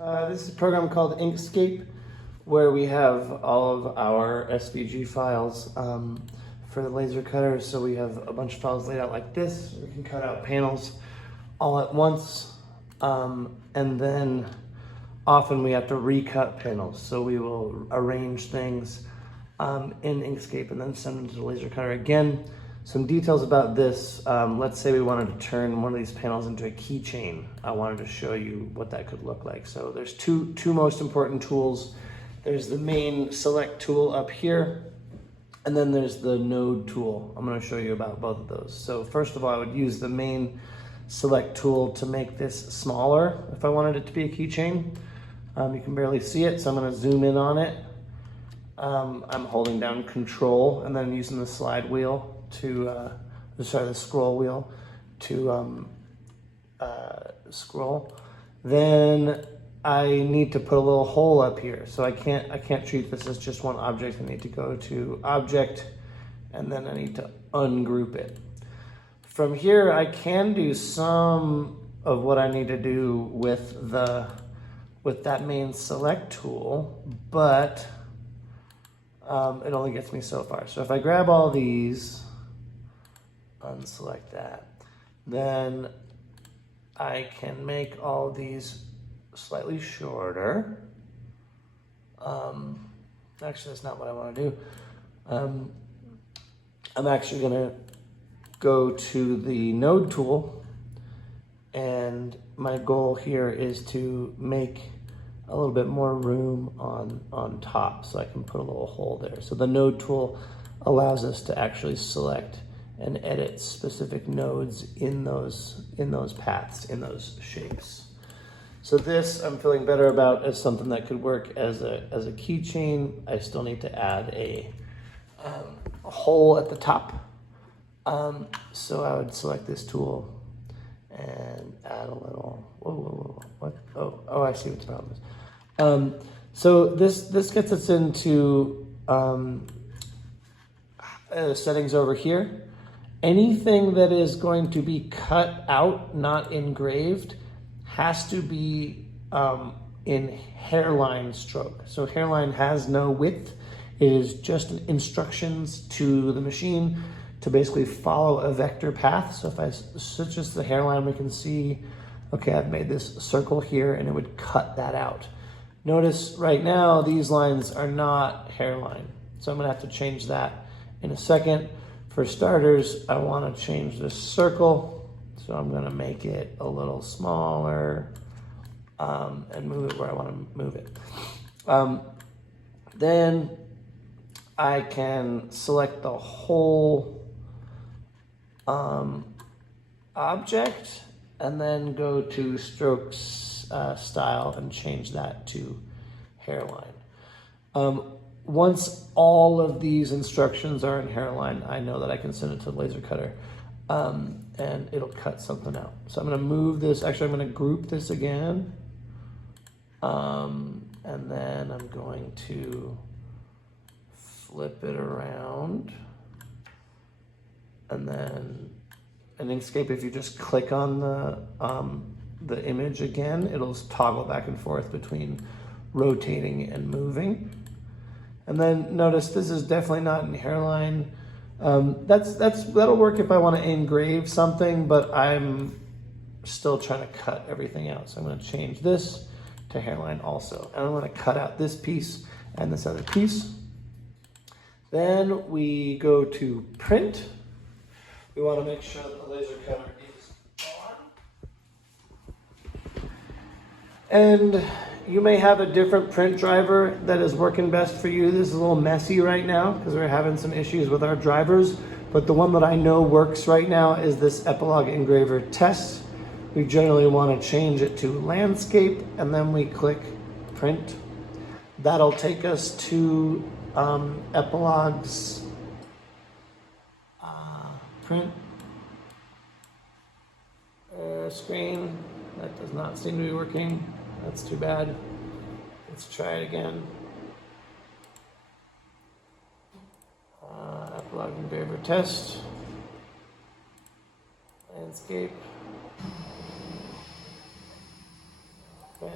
This is a program called Inkscape, where we have all of our SVG files for the laser cutter. So we have a bunch of files laid out like this. We can cut out panels all at once. And then often we have to recut panels. So we will arrange things in Inkscape and then send them to the laser cutter again. Some details about this, let's say we wanted to turn one of these panels into a keychain. I wanted to show you what that could look like. So there's two most important tools. There's the main select tool up here, and then there's the node tool. I'm going to show you about both of those. So first of all, I would use the main select tool to make this smaller if I wanted it to be a keychain. You can barely see it, so I'm going to zoom in on it. I'm holding down Control and then using the slide wheel to, the scroll wheel to scroll. Then I need to put a little hole up here. So I can't treat this as just one object. I need to go to Object, and then I need to ungroup it. From here, I can do some of what I need to do with that main select tool, but it only gets me so far. So if I grab all these, unselect that, then I can make all these slightly shorter. Actually, that's not what I want to do. I'm actually going to go to the node tool, and my goal here is to make a little bit more room on top so I can put a little hole there. So the node tool allows us to actually select and edit specific nodes in those paths, in those shapes. So this I'm feeling better about as something that could work as a keychain. I still need to add a hole at the top. So I would select this tool and add a little, whoa, what? Oh, I see what the problem is. So this gets us into settings over here. Anything that is going to be cut out, not engraved, has to be in hairline stroke. So hairline has no width. It is just instructions to the machine to basically follow a vector path. So if I switch this to the hairline, we can see, okay, I've made this circle here, and it would cut that out. Notice right now, these lines are not hairline. So I'm gonna have to change that in a second. For starters, I wanna change this circle. So I'm gonna make it a little smaller and move it where I wanna move it. Then I can select the whole object and then go to strokes style and change that to hairline. Once all of these instructions are in hairline, I know that I can send it to the laser cutter and it'll cut something out. So I'm gonna move this, actually I'm gonna group this again. And then I'm going to flip it around. And then in Inkscape, if you just click on the image again, it'll toggle back and forth between rotating and moving. And then notice this is definitely not in hairline. That'll work if I want to engrave something, but I'm still trying to cut everything out. So I'm going to change this to hairline also. And I'm going to cut out this piece and this other piece. Then we go to print. We want to make sure that the laser cutter is on. And you may have a different print driver that is working best for you. This is a little messy right now because we're having some issues with our drivers, but the one that I know works right now is this Epilog Engraver Test. We generally want to change it to landscape, and then we click print. That'll take us to Epilog's print screen. That does not seem to be working. That's too bad. Let's try it again. Epilog Engraver Test. Landscape. Print.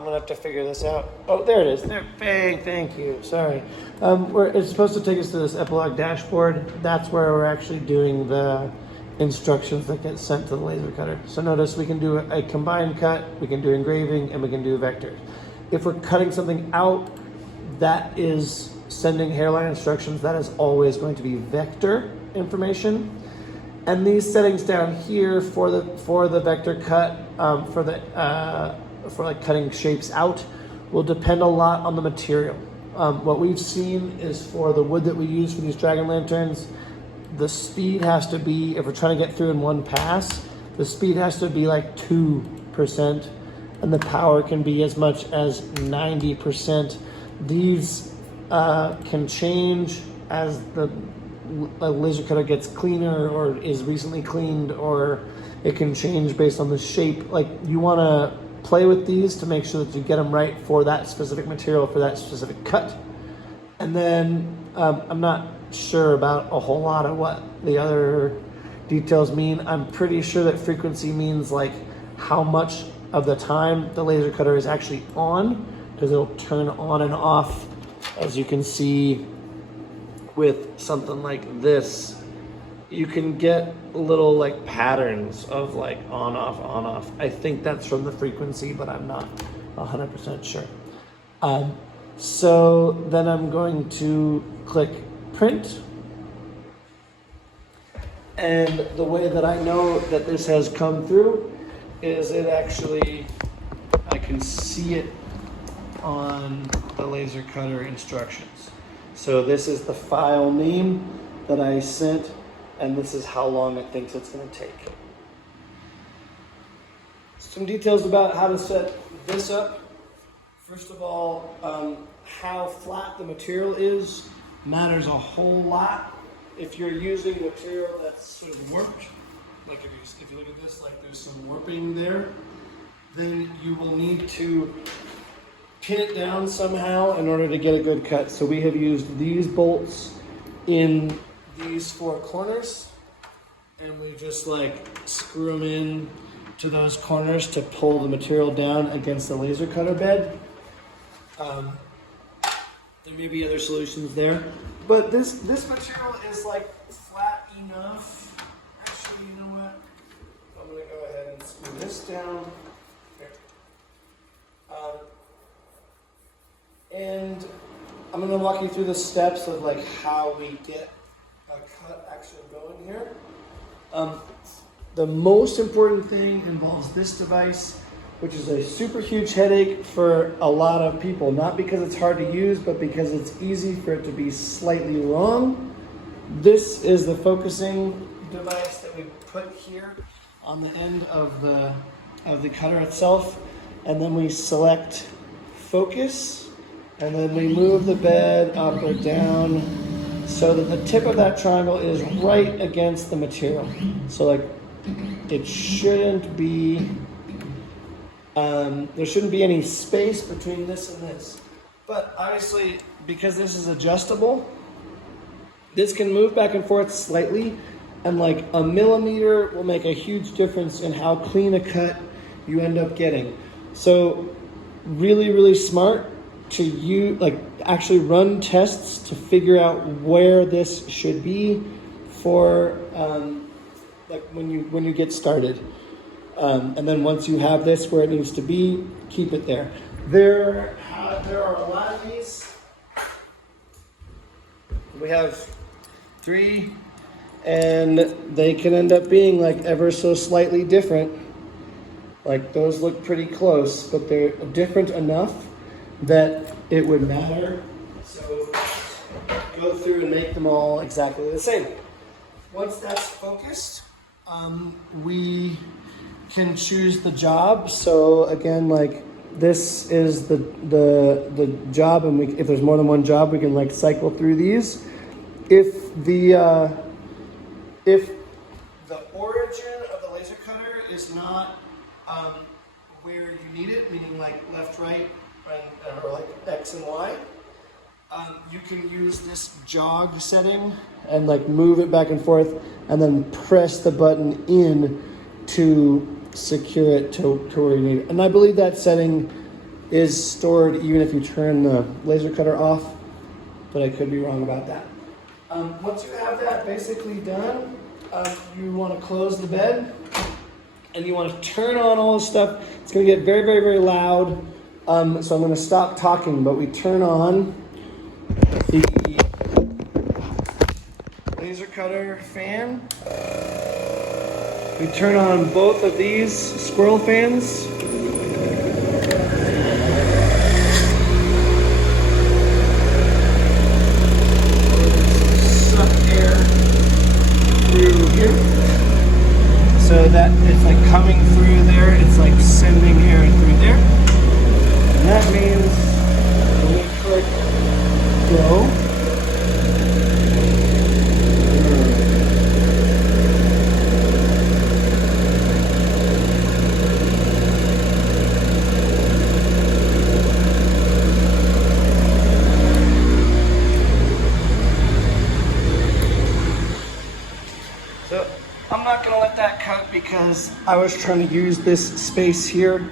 I'm gonna have to figure this out. Oh, there it is. There, bang, thank you. Sorry. It's supposed to take us to this Epilog dashboard. That's where we're actually doing the instructions that get sent to the laser cutter. So notice we can do a combined cut, we can do engraving, and we can do vectors. If we're cutting something out, that is sending hairline instructions. That is always going to be vector information. And these settings down here for the vector cut, for like cutting shapes out, will depend a lot on the material. What we've seen is for the wood that we use for these dragon lanterns, the speed has to be, if we're trying to get through in one pass, the speed has to be like 2%, and the power can be as much as 90%. These can change as the laser cutter gets cleaner or is recently cleaned, or it can change based on the shape. Like, you want to play with these to make sure that you get them right for that specific material, for that specific cut. And then I'm not sure about a whole lot of what the other details mean. I'm pretty sure that frequency means like how much of the time the laser cutter is actually on, because it'll turn on and off, as you can see with something like this. You can get little like patterns of like on off. I think that's from the frequency, but I'm not 100% sure. So then I'm going to click print. And the way that I know that this has come through is it actually, I can see it on the laser cutter instructions. So this is the file name that I sent, and this is how long it thinks it's going to take. Some details about how to set this up. First of all, how flat the material is matters a whole lot. If you're using material that's sort of warped, like if you look at this, like there's some warping there, then you will need to pin it down somehow in order to get a good cut. So we have used these bolts in these four corners, and we just like screw them in to those corners to pull the material down against the laser cutter bed. There may be other solutions there, but this material is like flat enough. Actually, you know what? I'm gonna go ahead and screw this down. Here. And I'm gonna walk you through the steps of like how we get a cut actually going here. The most important thing involves this device, which is a super huge headache for a lot of people. Not because it's hard to use, but because it's easy for it to be slightly wrong. This is the focusing device that we put here on the end of the cutter itself. And then we select focus, and then we move the bed up or down so that the tip of that triangle is right against the material. So like it shouldn't be, there shouldn't be any space between this and this. But obviously, because this is adjustable, this can move back and forth slightly, and like a millimeter will make a huge difference in how clean a cut you end up getting. So really, really smart to use, like actually run tests to figure out where this should be for like when you get started. And then once you have this where it needs to be, keep it there. There are a lot of these. We have 3, and they can end up being like ever so slightly different. Like those look pretty close, but they're different enough that it would matter. So go through and make them all exactly the same. Once that's focused, we can choose the job. So again, like this is the job, and if there's more than one job, we can like cycle through these. If the origin of the laser cutter is not where you need it, meaning like left, right, or like X and Y, you can use this jog setting and like move it back and forth, and then press the button in to secure it to where you need it. And I believe that setting is stored even if you turn the laser cutter off, but I could be wrong about that. Once you have that basically done, you want to close the bed and you want to turn on all this stuff. It's going to get very, very, very loud. So I'm going to stop talking, but we turn on the laser cutter fan. We turn on both of these squirrel fans. Suck air through here. So that it's like coming through there, it's like sending air through there. And that means when we click go, so I'm not going to let that cut because I was trying to use this space here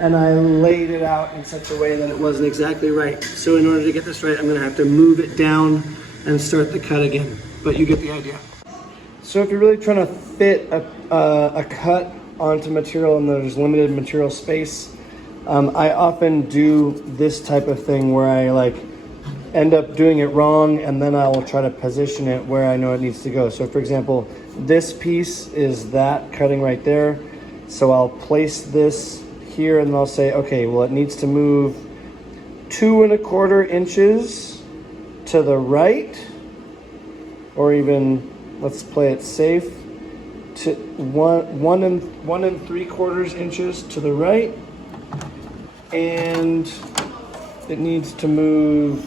and I laid it out in such a way that it wasn't exactly right. So in order to get this right, I'm going to have to move it down and start the cut again. But you get the idea. So if you're really trying to fit a cut onto material and there's limited material space, I often do this type of thing where I like end up doing it wrong and then I will try to position it where I know it needs to go. So for example, this piece is that cutting right there. So I'll place this here and I'll say, okay, well it needs to move 2 1/4 inches to the right, or even, let's play it safe, to 1 3/4 inches to the right, and it needs to move,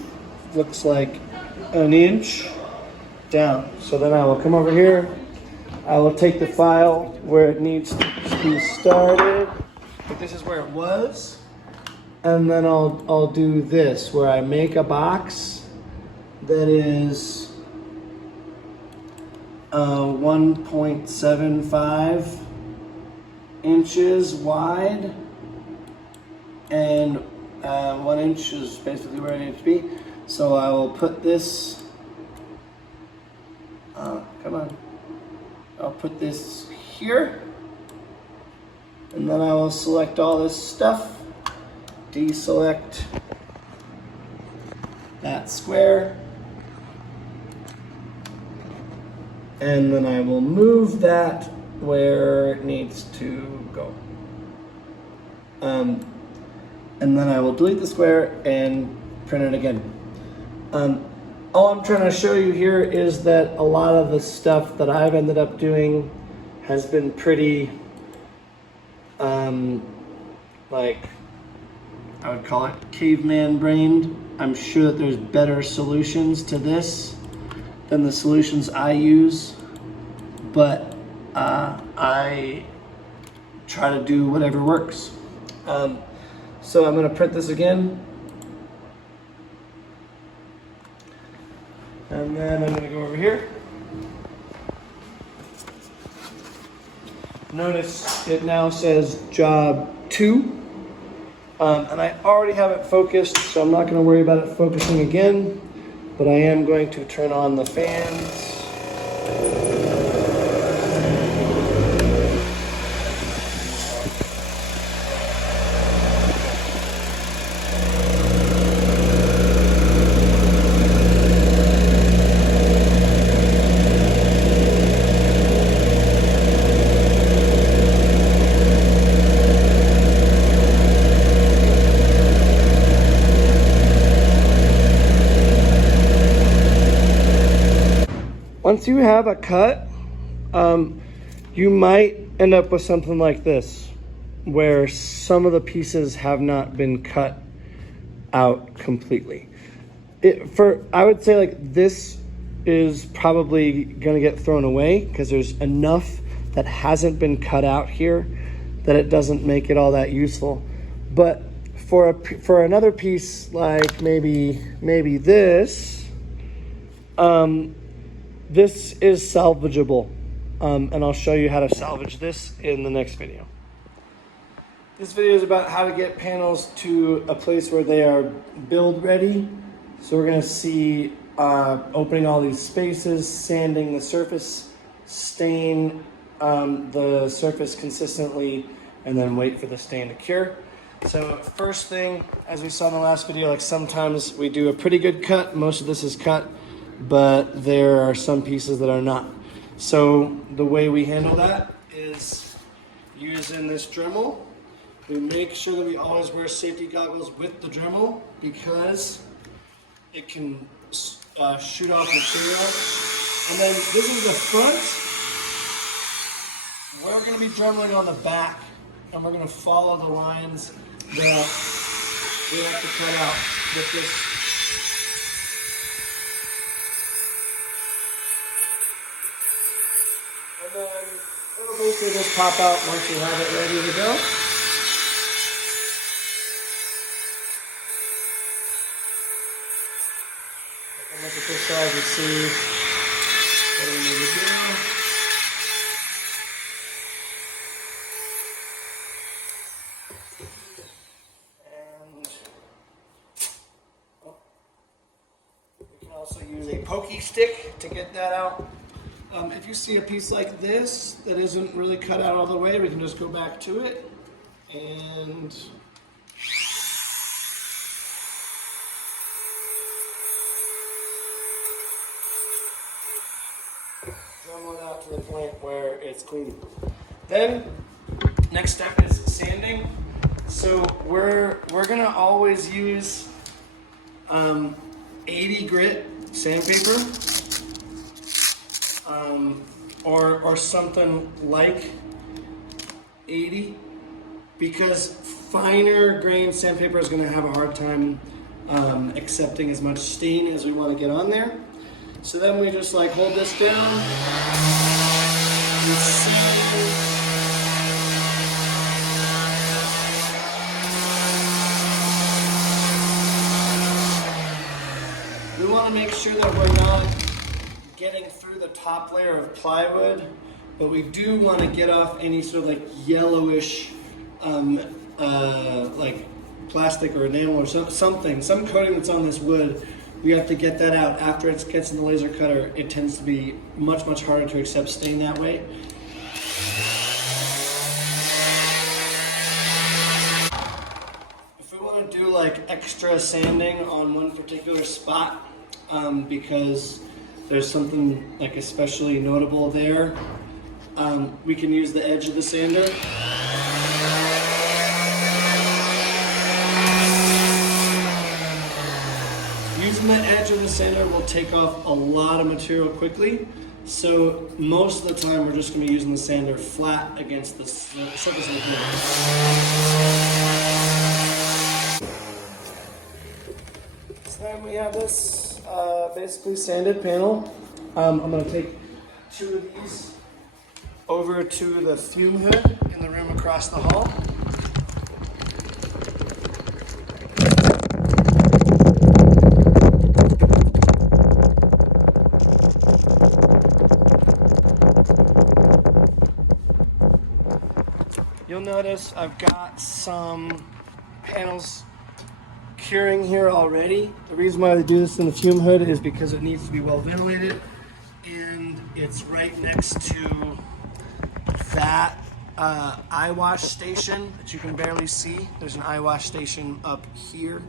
looks like 1 inch down. So then I will come over here, I will take the file where it needs to be started, but this is where it was, and then I'll do this where I make a box that is 1.75 inches wide, and 1 inch is basically where I need it to be. So I will put this, come on, I'll put this here, and then I will select all this stuff, deselect that square, and then I will move that where it needs to go. And then I will delete the square and print it again. All I'm trying to show you here is that a lot of the stuff that I've ended up doing has been pretty, like, I would call it caveman brained. I'm sure that there's better solutions to this than the solutions I use, but I try to do whatever works. So I'm gonna print this again. And then I'm gonna go over here. Notice it now says job 2. And I already have it focused, so I'm not gonna worry about it focusing again, but I am going to turn on the fans. Once you have a cut, you might end up with something like this, where some of the pieces have not been cut out completely. I would say like this is probably gonna get thrown away because there's enough that hasn't been cut out here that it doesn't make it all that useful. But for another piece, like maybe this, this is salvageable, and I'll show you how to salvage this in the next video. This video is about how to get panels to a place where they are build ready. So we're gonna see opening all these spaces, sanding the surface, stain the surface consistently, and then wait for the stain to cure. So first thing, as we saw in the last video, like sometimes we do a pretty good cut. Most of this is cut, but there are some pieces that are not. So the way we handle that is using this Dremel. We make sure that we always wear safety goggles with the Dremel because it can shoot off material. And then this is the front. We're going to be dremeling on the back, and we're going to follow the lines that we have to cut out with this. And then it'll basically just pop out once you have it ready to go. And look at this side to see what we need to do. And we can also use a pokey stick to get that out. If you see a piece like this that isn't really cut out all the way, we can just go back to it and Dremel it out to the point where it's clean. Then, next step is sanding. So we're gonna always use 80 grit sandpaper, or something like 80, because finer grain sandpaper is gonna have a hard time accepting as much stain as we want to get on there. So then we just like hold this down and sand. We want to make sure that we're not getting through the top layer of plywood, but we do want to get off any sort of like yellowish like plastic or enamel or something, some coating that's on this wood. We have to get that out. After it gets in the laser cutter, it tends to be much, much harder to accept stain that way. If we want to do like extra sanding on one particular spot, because there's something like especially notable there, we can use the edge of the sander. Using the edge of the sander will take off a lot of material quickly. So most of the time we're just going to be using the sander flat against the surface of the wood. So then we have this basically sanded panel. I'm going to take two of these over to the fume hood in the room across the hall. You'll notice I've got some panels curing here already. The reason why they do this in the fume hood is because it needs to be well ventilated, and it's right next to that eye wash station that you can barely see. There's an eye wash station up here,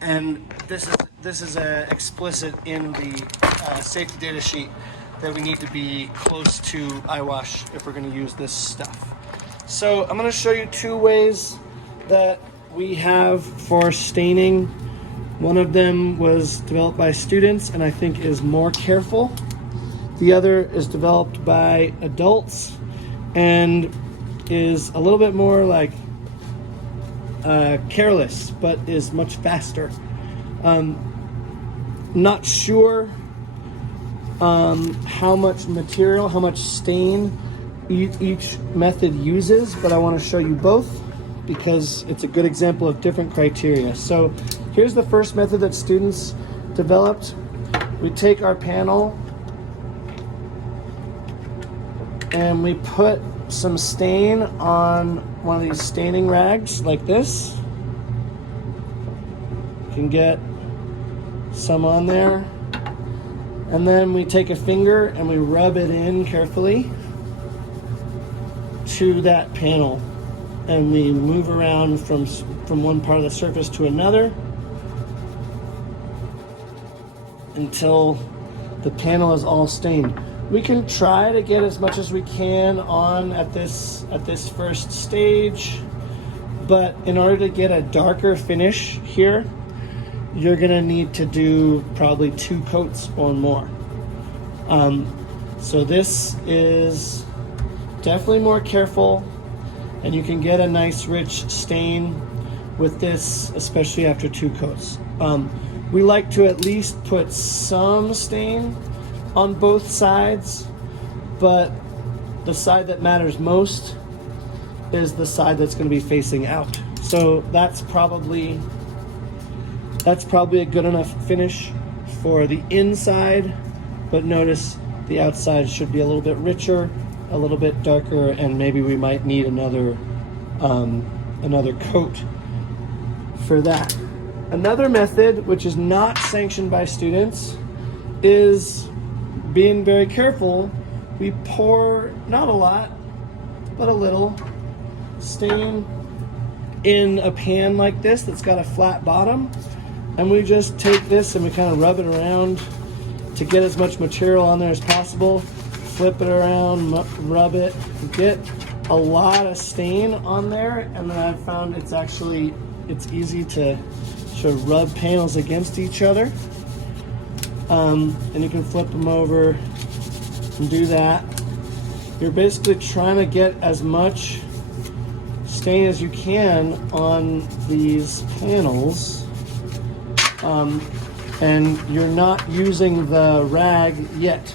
and this is explicit in the safety data sheet that we need to be close to eye wash if we're going to use this stuff. So I'm going to show you two ways that we have for staining. One of them was developed by students and I think is more careful. The other is developed by adults and is a little bit more like careless, but is much faster. Not sure how much material, how much stain each method uses, but I want to show you both because it's a good example of different criteria. So here's the first method that students developed. We take our panel and we put some stain on one of these staining rags like this. You can get some on there. And then we take a finger and we rub it in carefully to that panel. And we move around from one part of the surface to another until the panel is all stained. We can try to get as much as we can on at this first stage, but in order to get a darker finish here, you're gonna need to do probably 2 coats or more. So this is definitely more careful, and you can get a nice rich stain with this, especially after 2 coats. We like to at least put some stain on both sides, but the side that matters most is the side that's going to be facing out. So that's probably a good enough finish for the inside, but notice the outside should be a little bit richer, a little bit darker, and maybe we might need another coat for that. Another method, which is not sanctioned by students, is being very careful. We pour, not a lot, but a little stain in a pan like this that's got a flat bottom, and we just take this and we kind of rub it around to get as much material on there as possible. Flip it around, rub it, get a lot of stain on there, and then I've found it's easy to sort of rub panels against each other. And you can flip them over and do that. You're basically trying to get as much stain as you can on these panels, and you're not using the rag yet.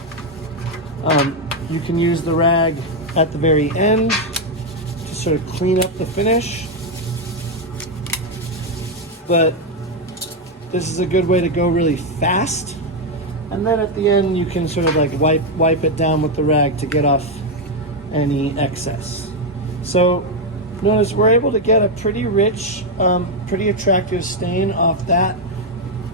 You can use the rag at the very end to sort of clean up the finish, but this is a good way to go really fast. And then at the end, you can sort of like wipe it down with the rag to get off any excess. So notice we're able to get a pretty rich, pretty attractive stain off that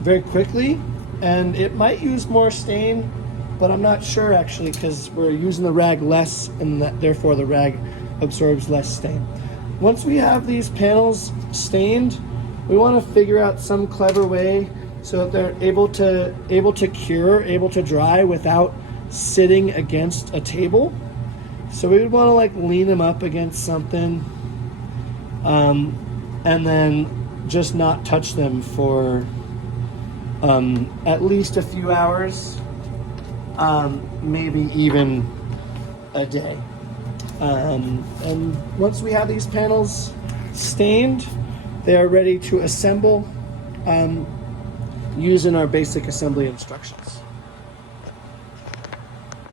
very quickly. And it might use more stain, but I'm not sure actually, because we're using the rag less, and therefore the rag absorbs less stain. Once we have these panels stained, we want to figure out some clever way so that they're able to cure, able to dry without sitting against a table. So we would want to like lean them up against something, and then just not touch them for at least a few hours, maybe even a day. And once we have these panels stained, they are ready to assemble using our basic assembly instructions.